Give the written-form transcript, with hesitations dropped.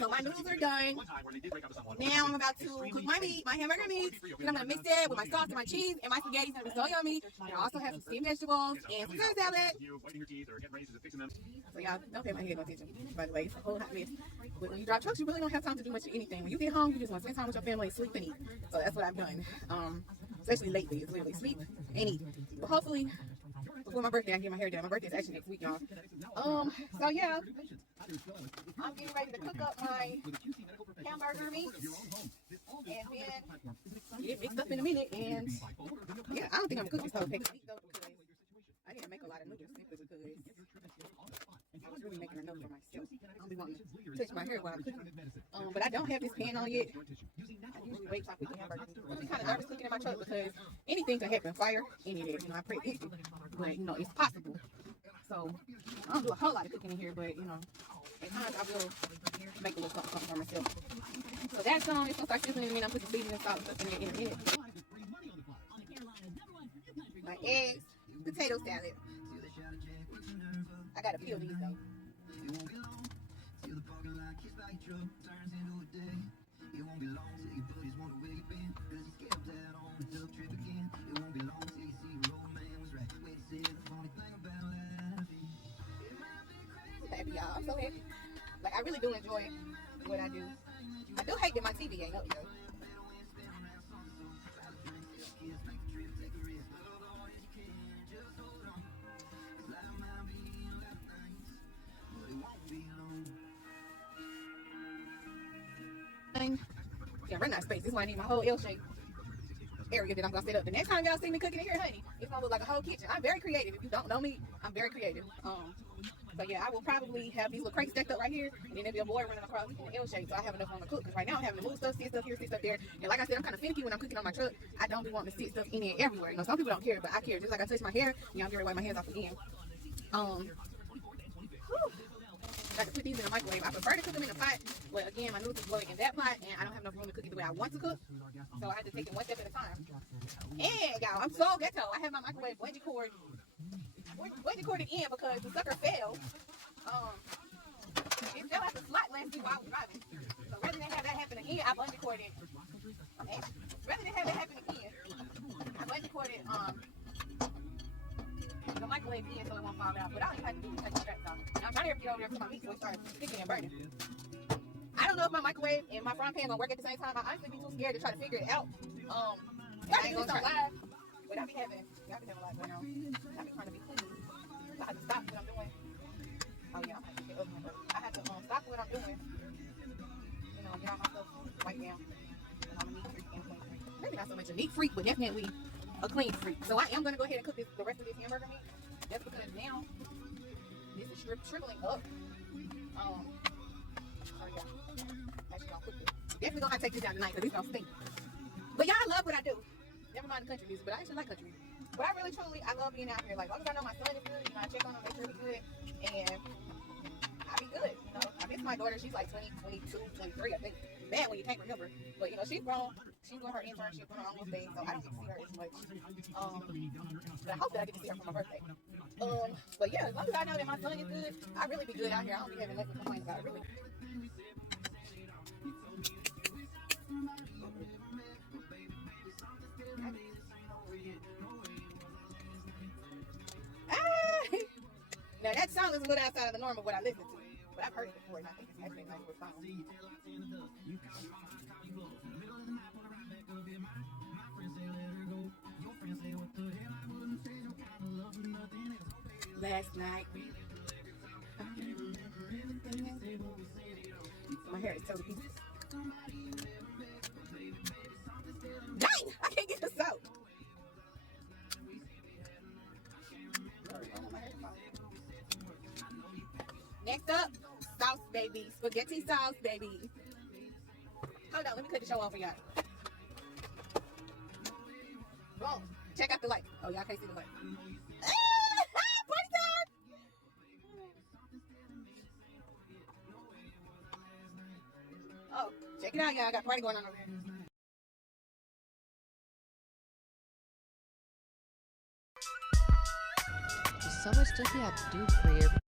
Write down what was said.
So my noodles are done. Now I'm about to cook my meat, my hamburger meat. And I'm going to mix it with my sauce and my cheese. And my spaghetti is going to be so yummy. And I also have some steamed vegetables and some Caesar salad. So y'all, don't pay my head no attention, by the way. It's a whole hot mess. But when you drive trucks, you really don't have time to do much of anything. When you get home, you just want to spend time with your family and sleep and eat. So that's what I've done. Especially lately. It's literally sleep and eat. But hopefully, before my birthday, I can get my hair done. My birthday is actually next week, y'all. So yeah, I'm getting ready to cook up my hamburger meat, and then get it mixed up in a minute. And yeah, I don't think I'm gonna cook this whole pack of meat though, because I didn't make a lot of noodles simply because I was really making enough for myself. I don't be wanting to touch my hair while I'm cooking. But I don't have this pan on yet. I usually wait till I cook the hamburger. I'm kind of nervous cooking in my truck because anything can happen. Fire, any of that. You know, I pray against it, but you know, it's possible. So I don't do a whole lot of cooking in here, but you know, at times I will make a little something for myself. So that's it's gonna start sizzling in a minute. I'm putting seasoning and salt and stuff in there in a minute. My eggs, potato salad. I gotta peel these though. Happy y'all, I'm so happy. Like I really do enjoy what I do. I do hate that my TV ain't up though. Yeah, run out of space. This is why I need my whole L-shaped area that I'm gonna set up. The next time y'all see me cooking in here, honey, it's gonna look like a whole kitchen. I'm very creative. If you don't know me, I'm very creative. So yeah, I will probably have these little crates stacked up right here, and then there'll be a board running across in the L shape, so I have enough room to cook. Because right now I'm having to move stuff, sit stuff here, sit stuff there. And like I said, I'm kind of finicky when I'm cooking on my truck. I don't be wanting to sit stuff in and everywhere. You know, some people don't care, but I care. Just like I touch my hair, you know, I'm gonna wipe my hands off again. I can put these in the microwave. I prefer to cook them in a pot, but again, my noodles is blowing in that pot, and I don't have enough room to cook it the way I want to cook, so I have to take it one step at a time. And y'all, I'm so ghetto. I have my microwave bungee corded in because the sucker fell. It fell out the slot last week while I was driving. So rather than have that happen again, I bungee corded. Rather than have that happen again, I bungee corded the microwave in so it won't fall out. But all you have to do is take the straps off. Now I'm trying to get over there for my meat so it starts sticking and burning. I don't know if my microwave and my frying pan gonna work at the same time. I honestly be too scared to try to figure it out. I ain't gonna try live, but I be having a lot going on. I be trying to be clean. I have to stop what I'm doing. Oh yeah, I'm gonna get over here. I have to stop what I'm doing. You know, get all my stuff right now. And I'm a neat freak and a clean freak. Maybe not so much a neat freak, but definitely a clean freak. So I am gonna go ahead and cook the rest of this hamburger meat. Just because now this is shriveling up. So yeah, actually gonna cook it. Definitely gonna have to take this down tonight because it's gonna stink. But y'all love what I do. Never mind the country music, but I actually like country music. But I really truly, I love being out here. Like, as long as I know my son is good, you know, I check on him, make sure he's good, and I be good. You know, I miss my daughter. She's like 20, 22, 23, I think. Bad when you can't remember. But you know, she's grown. She's doing her internship, doing her almost thing, so I don't get to see her as much. But I hope that I get to see her for my birthday. But yeah, as long as I know that my son is good, I really be good out here. I don't be having nothing to complain about, really. Now that song is a little outside of the norm of what I listen to, but I've heard it before, and I think it's actually a nice little song. Last night, my hair is totally pieces. Dang! I can't get this out. Next up, sauce, baby. Spaghetti sauce, baby. Hold on, let me cut the show on for y'all. Boom. Check out the light. Oh, y'all can't see the light. Party time! Oh, check it out, y'all. I got a party going on over here. There's so much stuff you have to do for your